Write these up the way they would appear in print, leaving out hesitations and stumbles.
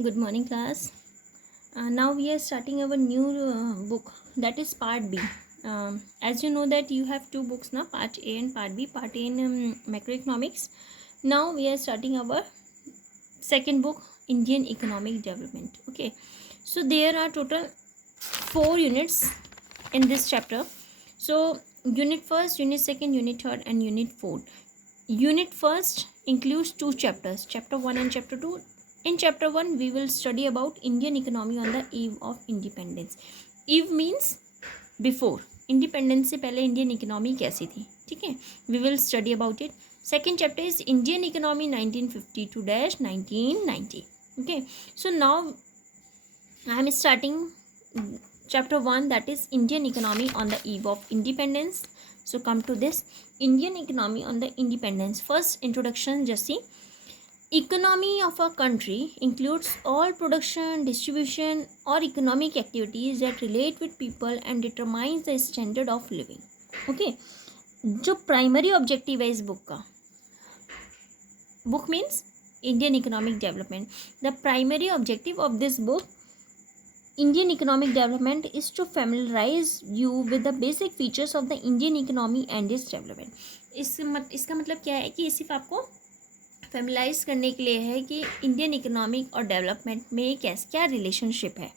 Good morning, class. Now we are starting our new book, that is part B. As you know that you have two books now, part A and part B. Part A in macroeconomics. Now we are starting our second book, Indian economic development. Okay, so there are total 4 units in this chapter. So unit first, unit second, unit third, and unit fourth. Unit first includes two chapters, chapter 1 and chapter 2. In chapter 1 we will study about Indian economy on the eve of independence. Eve means before. Independence से पहले Indian economy कैसी थी, ठीक है, we will study about it. Second chapter is Indian economy 1952-1990. Okay, so now I am starting chapter 1, that is Indian economy on the eve of independence. So come to this Indian economy on the independence. First introduction, just see. Economy of a country includes all production, distribution or economic activities that relate with people and determines the standard of living. Okay, जो primary objective है इस book का, book means Indian economic development. The primary objective of this book Indian economic development is to familiarize you with the basic features of the Indian economy and its development. इसका मतलब क्या है कि सिर्फ आपको फेमिलाइज करने के लिए है कि इंडियन इकोनॉमिक और डेवलपमेंट में क्या रिलेशनशिप है,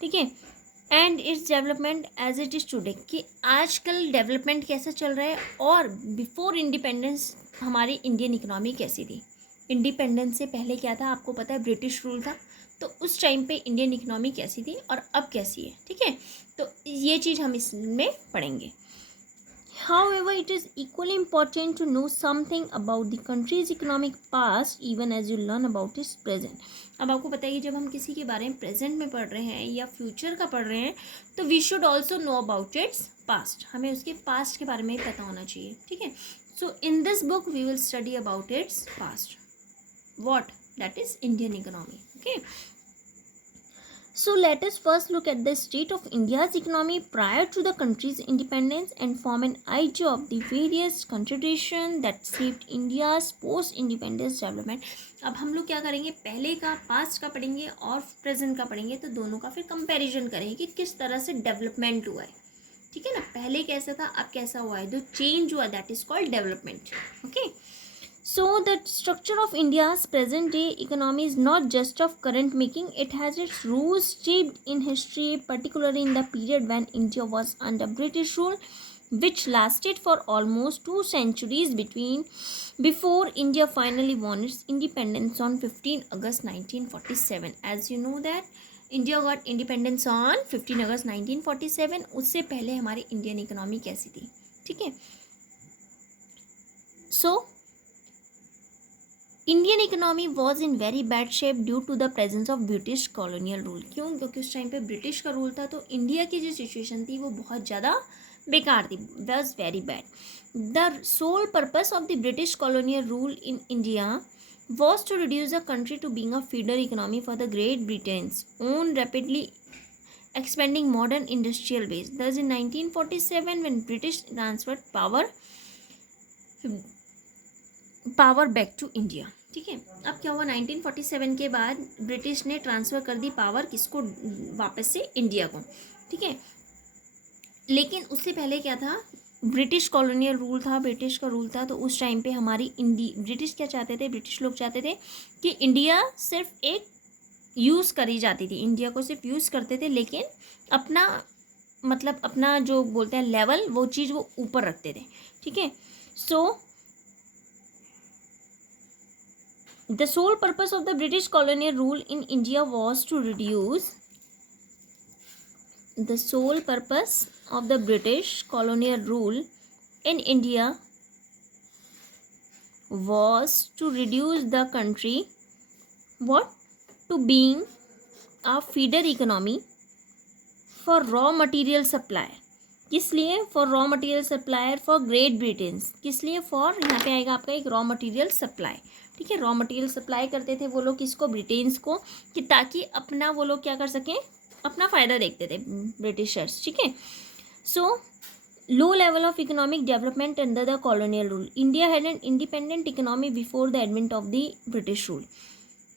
ठीक है, and its development as it is today, कि आजकल डेवलपमेंट कैसा चल रहा है और बिफोर इंडिपेंडेंस हमारी इंडियन इकोनॉमी कैसी थी. इंडिपेंडेंस से पहले क्या था आपको पता है, ब्रिटिश रूल था, तो उस टाइम पे इंडियन इकोनॉमी कैसी थी और अब कैसी है, ठीक है, तो ये चीज़ हम इसमें पढ़ेंगे. However, it is equally important to know something about the country's economic past even as you learn about its present. अब आपको पता है कि जब हम किसी के बारे में प्रेजेंट में पढ़ रहे हैं या फ्यूचर का पढ़ रहे हैं तो we should also know about its past. हमें उसके पास्ट के बारे में ही पता होना चाहिए, ठीक है. So in this book we will study about its past. What? That is Indian economy. Okay, so let us first look at the state of India's economy prior to the country's independence and form an idea of the various considerations that shaped India's post-independence development. अब हम लोग क्या करेंगे, पहले का past का पढ़ेंगे और प्रेजेंट का पढ़ेंगे, तो दोनों का फिर कंपैरिजन करेंगे कि किस तरह से डेवलपमेंट हुआ है, ठीक है ना. पहले कैसा था, अब कैसा हुआ है, जो चेंज हुआ that is called development. Okay, so the structure of India's present day economy is not just of current making. It has its roots steeped in history, particularly in the period when India was under British rule, which lasted for almost 2 centuries before India finally won its independence on 15 August 1947. As you know that India got independence on 15 August 1947. उससे पहले हमारी Indian economy कैसी थी, ठीक है. So Indian economy was in very bad shape due to the presence of British colonial rule. क्यों? क्योंकि उस टाइम पे ब्रिटिश का रूल था, तो इंडिया की जो सिचुएशन थी वो बहुत ज़्यादा बेकार थी, was very bad. The sole purpose of the British colonial rule in India was to reduce the country to being a feeder economy for the Great Britain's own rapidly expanding modern industrial base. Thus in 1947 when British transferred power back to India, ठीक है. अब क्या हुआ, 1947 के बाद British ने transfer कर the power किसको, वापस से इंडिया को, ठीक है. लेकिन उससे पहले क्या था, ब्रिटिश कॉलोनियल रूल था, ब्रिटिश का रूल था, तो उस टाइम पे हमारी ब्रिटिश क्या चाहते थे, ब्रिटिश लोग चाहते थे कि इंडिया सिर्फ एक यूज़ करी जाती थी, इंडिया को सिर्फ यूज़ करते थे, लेकिन अपना मतलब अपना जो बोलते हैं लेवल, वो चीज़ वो ऊपर रखते थे, ठीक है. सो the sole purpose of the British colonial rule in India was to reduce. The sole purpose of the British colonial rule in India was to reduce the country what to being a feeder economy for raw material supply. किस लिए? For raw material supplier for great Britain's. किस लिए? For, यहाँ पे आएगा आपका एक raw material supply, ठीक है. रॉ मटेरियल सप्लाई करते थे वो लोग किसको, ब्रिटेन्स को, कि ताकि अपना वो लोग क्या कर सकें, अपना फ़ायदा देखते थे ब्रिटिशर्स, ठीक है. So low level of economic development under the colonial rule. India had an independent economy before the advent of the British rule.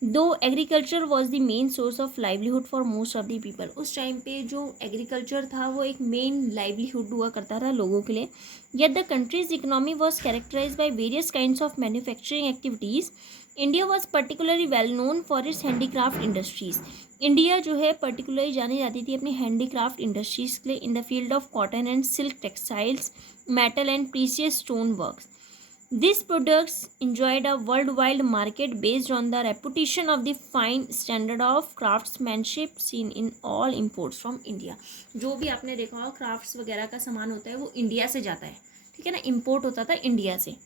Though agriculture was the main source of livelihood for most of the people, उस time पे जो agriculture था वो एक main livelihood हुआ करता था लोगों के लिए. Yet the country's economy was characterize by various kind of manufacturing activities. India was particularly well known for its handicraft industries. India जो है पर्टिकुलरली जानी जाती थी अपनी हैंडीक्राफ्ट इंडस्ट्रीज के लिए in the field of cotton and silk, textiles, metal and precious stone works. These products enjoyed a worldwide market based on the reputation of the fine standard of craftsmanship seen in all imports from India. जो भी आपने देखा होगा crafts वगैरह का सामान होता है वो इंडिया से जाता है, ठीक है ना, इम्पोर्ट होता था इंडिया से.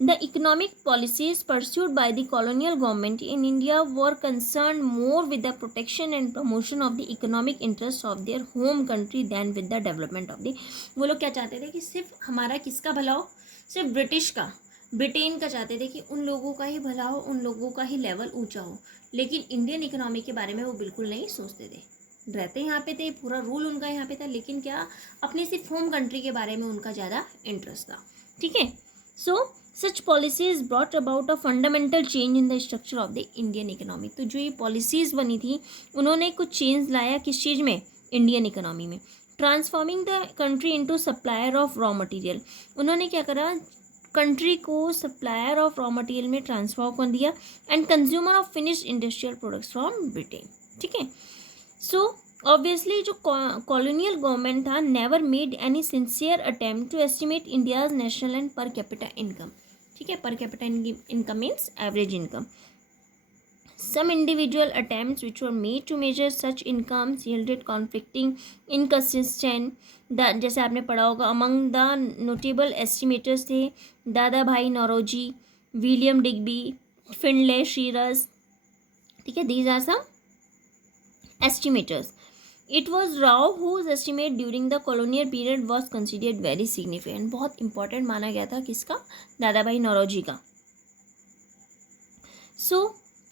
The economic policies pursued by the colonial government in India were concerned more with the protection and promotion of the economic interests of their home country than with the development of the. वो लोग क्या चाहते थे कि सिर्फ हमारा किसका भला हो, सिर्फ ब्रिटिश का, ब्रिटेन का चाहते थे कि उन लोगों का ही भला हो, उन लोगों का ही लेवल ऊंचा हो. लेकिन इंडियन इकोनॉमी के बारे में वो बिल्कुल नहीं सोचते थे. रहते यहाँ पे थे, पूरा रूल उनका यहाँ पे था, लेकिन क्या अपनी सिर्फ होम कंट्री के बारे में उनका ज़्यादा इंटरेस्ट था. ठीक है. सो such policies brought about a fundamental change in the structure of the Indian economy. तो जो ये पॉलिसीज़ बनी थी उन्होंने कुछ चेंज लाया किस चीज़ में, इंडियन इकोनॉमी में. Transforming the country into supplier of raw material. उन्होंने क्या करा, कंट्री को सप्लायर ऑफ रॉ मटेरियल में ट्रांसफॉर्म कर दिया and consumer of finished industrial products from Britain. ठीक है. सो ऑब्वियसली जो कॉलोनियल गवर्नमेंट था never made any sincere attempt to estimate India's national and per capita income. ठीक है. Per capita income means average income. Some individual attempts which were made to measure such incomes yielded conflicting, inconsistent. जैसे आपने पढ़ा होगा among the notable estimators थे दादा भाई Naoroji, William Digby, फिनले शीरस. ठीक है. These are some estimators. It was Rao whose estimate during the colonial period was considered very significant. बहुत important माना गया था किसका, दादा भाई नौरोजी का. So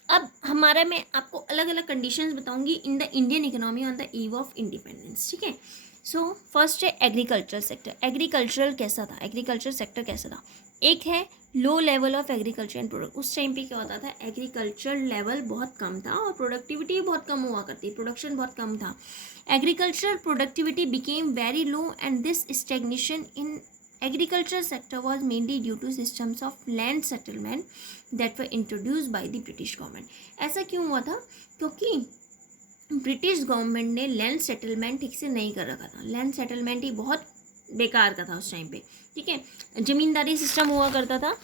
अब हमारा मैं आपको अलग अलग कंडीशंस बताऊंगी in the Indian economy on the eve of independence. ठीक है. सो फर्स्ट है एग्रीकल्चर सेक्टर. एग्रीकल्चरल कैसा था, एग्रीकल्चर सेक्टर कैसा था. एक है लो level of agriculture and product. उस टाइम पे क्या होता था, एग्रीकल्चर लेवल बहुत कम था और प्रोडक्टिविटी बहुत कम हुआ करती, प्रोडक्शन बहुत कम था. Agriculture productivity became very low and this stagnation in agriculture sector was mainly due to systems of land settlement that were introduced by the British government. ऐसा क्यों हुआ था, क्योंकि ब्रिटिश गवर्नमेंट ने लैंड सेटलमेंट ठीक से नहीं कर रखा था. लैंड सेटलमेंट ही बहुत बेकार का था उस टाइम पे. ठीक है. जमींदारी सिस्टम हुआ करता था.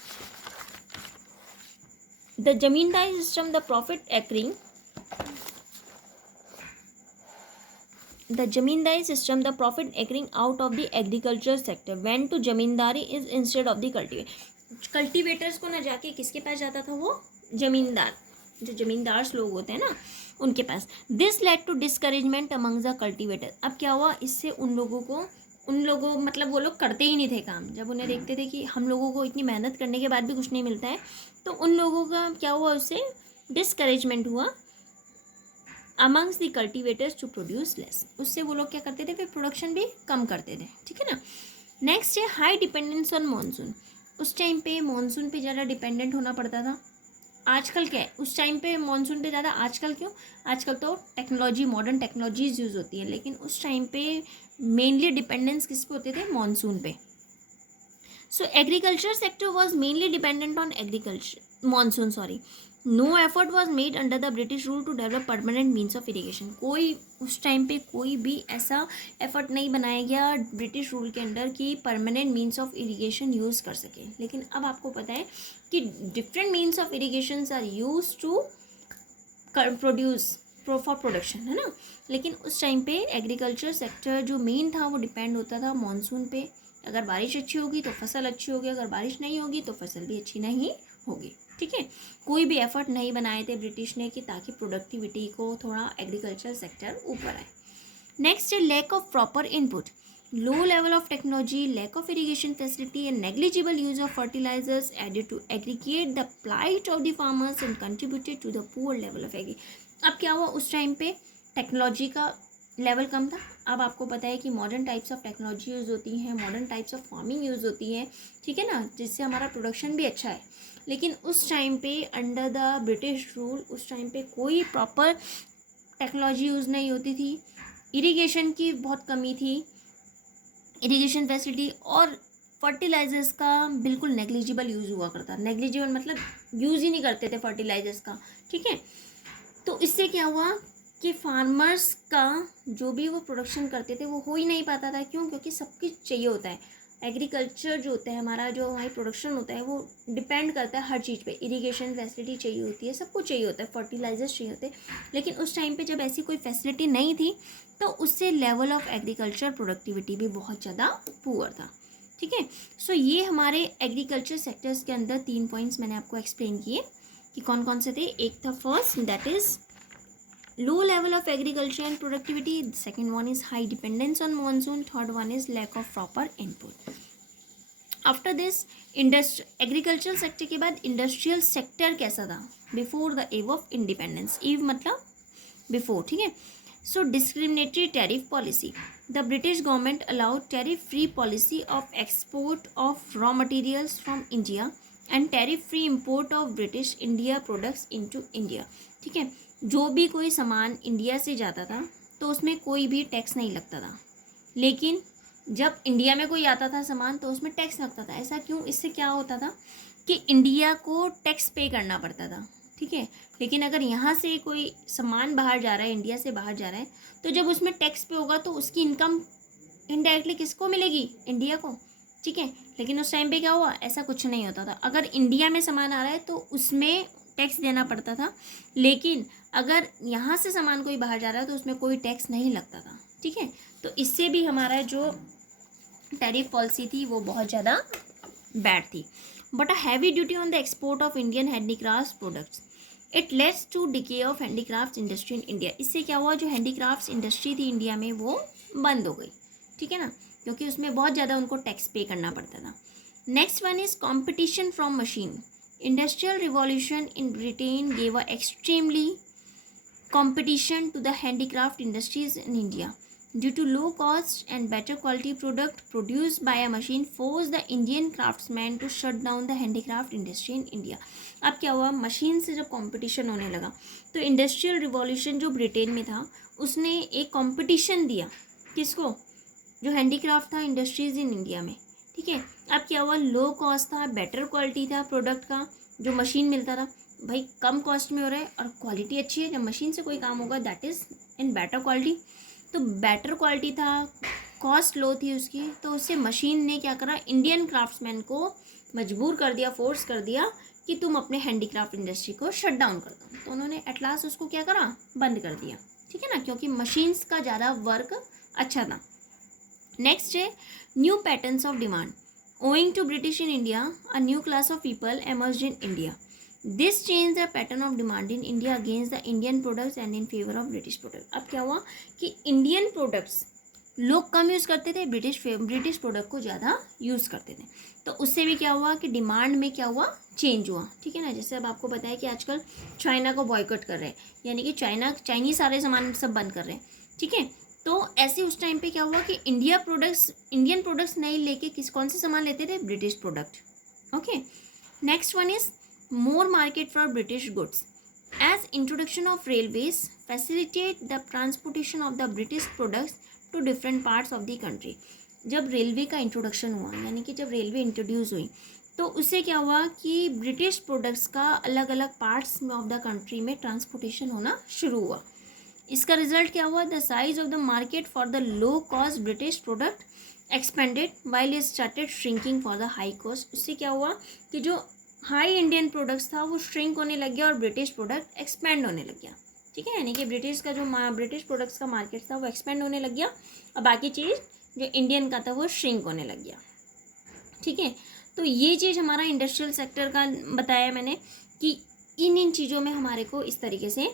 The zamindari system, the profit accruing, the zamindari system, the profit accruing out of the agriculture sector went to zamindari is instead of the cultivators को ना जाके किसके पास जाता था, वो जमींदार, जो जमींदार लोग होते हैं ना उनके पास. This led to discouragement among the cultivator. अब क्या हुआ, इससे उन लोगों मतलब वो लोग करते ही नहीं थे काम. जब उन्हें देखते थे कि हम लोगों को इतनी मेहनत करने के बाद भी कुछ नहीं मिलता है, तो उन लोगों का क्या हुआ, उससे डिस्करेजमेंट हुआ amongst the cultivators to produce less. उससे वो लोग क्या करते थे, फिर प्रोडक्शन भी कम करते थे. ठीक है ना. नेक्स्ट है हाई डिपेंडेंस ऑन मानसून. उस टाइम पे मानसून पे ज़्यादा डिपेंडेंट होना पड़ता था. आजकल क्या है, उस टाइम पे मानसून पे ज़्यादा, आजकल क्यों, आजकल तो टेक्नोलॉजी, मॉडर्न टेक्नोलॉजीज यूज़ होती है, लेकिन उस टाइम पे मेनली डिपेंडेंस किस पे होते थे, मानसून पे. So agriculture sector was mainly dependent on monsoon. No effort was made under the British rule to develop permanent means of irrigation. कोई उस टाइम पे कोई भी ऐसा एफर्ट नहीं बनाया गया ब्रिटिश रूल के अंडर कि permanent means of irrigation use कर सके. लेकिन अब आपको पता है कि different means of irrigation are use to produce for production, है ना. लेकिन उस टाइम पे एग्रीकल्चर सेक्टर जो मेन था वो डिपेंड होता था मानसून पे. अगर बारिश अच्छी होगी तो फसल अच्छी होगी, अगर बारिश नहीं होगी तो फसल भी अच्छी नहीं होगी. ठीक है. कोई भी एफर्ट नहीं बनाए थे ब्रिटिश ने कि ताकि प्रोडक्टिविटी को थोड़ा एग्रीकल्चर सेक्टर ऊपर आए. नेक्स्ट है lack of proper input, low level of technology, lack of irrigation facility and negligible use of fertilisers added to aggregate the plight of the farmers and contributed to the poor level of agri. अब क्या हुआ, उस time पे technology का level कम था. अब आपको पता है कि modern types of technology use होती हैं, modern types of farming use होती है. ठीक है ना, जिससे हमारा प्रोडक्शन भी अच्छा है. लेकिन उस टाइम पे अंडर द ब्रिटिश रूल उस टाइम पे कोई प्रॉपर टेक्नोलॉजी यूज़ नहीं होती थी, इरिगेशन की बहुत कमी थी, इरिगेशन फैसिलिटी, और फर्टिलाइजर्स का बिल्कुल नेग्लिजिबल यूज़ हुआ करता, नेग्लिजिबल मतलब यूज़ ही नहीं करते थे फर्टिलाइजर्स का, ठीक है। तो इससे क्या हुआ कि फार्मर्स का जो भी वो प्रोडक्शन करते थे वो हो ही नहीं पाता था। क्यों? क्योंकि सब कुछ चाहिए होता है। एग्रीकल्चर जो होता है हमारा, जो हमारी प्रोडक्शन होता है वो डिपेंड करता है हर चीज़ पे, इरिगेशन फैसिलिटी चाहिए होती है, सब कुछ चाहिए होता है, फर्टिलाइजर्स चाहिए होते हैं। लेकिन उस टाइम पे जब ऐसी कोई फैसिलिटी नहीं थी तो उससे लेवल ऑफ एग्रीकल्चर प्रोडक्टिविटी भी बहुत ज़्यादा पुअर था, ठीक है। सो ये हमारे एग्रीकल्चर सेक्टर्स के अंदर 3 पॉइंट्स मैंने आपको एक्सप्लेन किए कि कौन कौन से थे। एक था first, that is low level of agriculture and productivity. The second one is high dependence on monsoon. Third one is lack of proper input. After this agriculture sector के बाद इंडस्ट्रियल सेक्टर कैसा था before the eve of independence. Eve मतलब before, ठीक है। So discriminatory tariff policy, the British government allowed tariff free policy of export of raw materials from India and tariff free import of British India products into India, ठीक है। जो भी कोई सामान India से जाता था तो उसमें कोई भी टैक्स नहीं लगता था, लेकिन जब इंडिया में कोई आता था सामान तो उसमें टैक्स लगता था। ऐसा क्यों? इससे क्या होता था कि इंडिया को टैक्स पे करना पड़ता था, ठीक है। लेकिन अगर यहाँ से कोई सामान बाहर जा रहा है, इंडिया से बाहर जा रहा है, तो जब उसमें टैक्स पे होगा तो उसकी इनकम इनडायरेक्टली किसको मिलेगी? इंडिया को, ठीक है। लेकिन उस टाइम पे क्या हुआ? ऐसा कुछ नहीं होता था। अगर इंडिया में सामान आ रहा है तो उसमें टैक्स देना पड़ता था, लेकिन अगर यहाँ से सामान कोई बाहर जा रहा है तो उसमें कोई टैक्स नहीं लगता था, ठीक है। तो इससे भी हमारा जो टैरिफ पॉलिसी थी वो बहुत ज़्यादा बैड थी। But a heavy duty on the export of Indian handicraft products, it leads to decay of handicraft industry in India. इससे क्या हुआ? जो हैंडीक्राफ्ट इंडस्ट्री थी इंडिया में वो बंद हो गई, ठीक है ना, क्योंकि उसमें बहुत ज़्यादा उनको टैक्स पे करना पड़ता था। Next one is competition from machine. Industrial revolution in Britain gave a extremely competition to the handicraft industries in India due to low cost and better quality product produced by a machine forced the Indian craftsmen to shut down the handicraft industry in India. अब क्या हुआ? Machine से जब competition होने लगा तो industrial revolution जो Britain में था उसने एक कंपटीशन दिया किसको? जो हैंडीक्राफ्ट था इंडस्ट्रीज इन इंडिया में, ठीक है। अब क्या हुआ? लो कॉस्ट था, बेटर क्वालिटी था प्रोडक्ट का, जो मशीन मिलता था भाई कम कॉस्ट में हो रहा है और क्वालिटी अच्छी है। जब मशीन से कोई काम होगा that is in better quality, तो बेटर क्वालिटी था, कॉस्ट लो थी उसकी, तो उससे मशीन ने क्या करा? इंडियन क्राफ्ट्समैन को मजबूर कर दिया, फोर्स कर दिया कि तुम अपने हैंडीक्राफ्ट इंडस्ट्री को शट डाउन कर दो। तो उन्होंने एट लास्ट उसको क्या करा? बंद कर दिया, ठीक है ना, क्योंकि मशीन्स का ज़्यादा वर्क अच्छा था। नेक्स्ट है new patterns of demand. Owing to British in India a new class of people emerged in India. This change the pattern of demand in India against the Indian products and in favour of British product. अब क्या हुआ कि Indian products लोग कम use करते थे, British product को ज़्यादा use करते थे। तो उससे भी क्या हुआ कि डिमांड में क्या हुआ? चेंज हुआ, ठीक है ना। जैसे अब आपको पता है कि आजकल चाइना को बॉयकॉट कर रहे हैं, यानी कि चाइनीज सारे सामान सब बंद कर रहे हैं, ठीक है। तो ऐसे उस टाइम पे क्या हुआ कि इंडियन प्रोडक्ट्स नहीं लेके कौन से सामान लेते थे? British product, okay. Next one is more market for British goods. As introduction of railways facilitate the transportation of the British products to different parts of the country. जब रेलवे का introduction हुआ, यानी कि जब रेलवे इंट्रोड्यूस हुई, तो उससे क्या हुआ कि ब्रिटिश प्रोडक्ट्स का अलग अलग पार्ट्स ऑफ द कंट्री में ट्रांसपोर्टेशन होना शुरू हुआ। इसका रिजल्ट क्या हुआ? The size of the market for the low cost British product expanded while it started shrinking for the high cost. उससे क्या हुआ कि जो हाई इंडियन प्रोडक्ट्स था वो श्रिंक होने लग गया और ब्रिटिश प्रोडक्ट एक्सपेंड होने लग गया, ठीक है। यानी कि ब्रिटिश प्रोडक्ट्स का मार्केट था वो एक्सपेंड होने लग गया और बाकी चीज़ जो इंडियन का था वो श्रिंक होने लग गया, ठीक है। तो ये चीज़ हमारा इंडस्ट्रियल सेक्टर का बताया मैंने कि इन चीज़ों में हमारे को इस तरीके से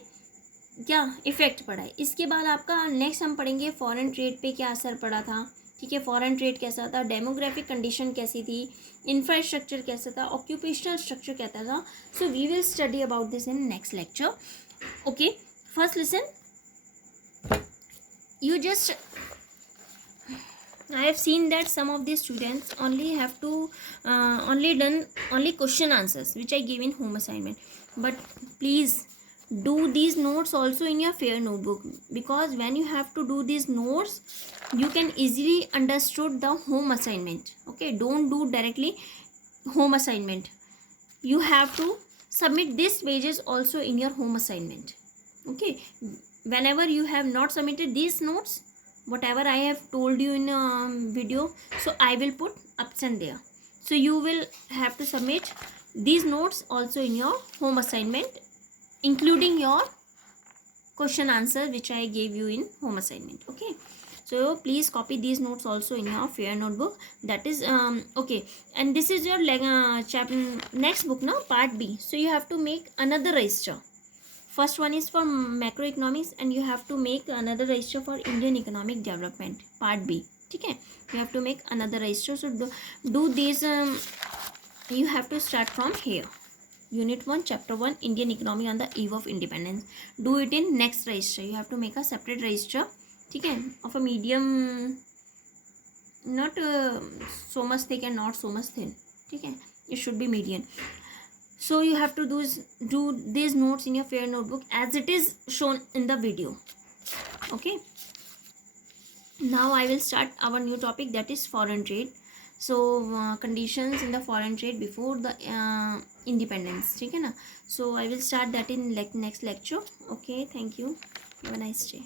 क्या इफ़ेक्ट पड़ा है। इसके बाद आपका नेक्स्ट हम पढ़ेंगे फॉरेन ट्रेड पे क्या असर पड़ा था, ठीक है। फॉरेन ट्रेड कैसा था, डेमोग्राफिक कंडीशन कैसी थी, इंफ्रास्ट्रक्चर कैसा था, ऑक्यूपेशनल स्ट्रक्चर कैसा था। So we will study about this in next lecture, okay. First listen, I have seen that some of the students only have to only done only question answers which I gave in home assignment. But please do these notes also in your fair notebook, because when you have to do these notes you can easily understood the home assignment. Okay, don't do directly home assignment. You have to submit these pages also in your home assignment. Okay, whenever you have not submitted these notes, whatever I have told you in video, so I will put option there, so you will have to submit these notes also in your home assignment, including your question answer which I gave you in home assignment. Okay, so please copy these notes also in your fair notebook. That is okay. And this is your next book now, part B. So you have to make another register. First one is for macroeconomics and you have to make another register for Indian economic development, part B. Okay, you have to make another register. So do these you have to start from here. Unit 1, Chapter 1, Indian economy on the eve of independence. Do it in next register. You have to make a separate register, okay, of a medium, not so much thick and not so much thin. Okay, it should be medium. So you have to do these notes in your fair notebook as it is shown in the video. Okay, now I will start our new topic, that is foreign trade. So conditions in the foreign trade before the independence. ठीक है ना? So I will start that in next lecture. Okay, thank you, have a nice day.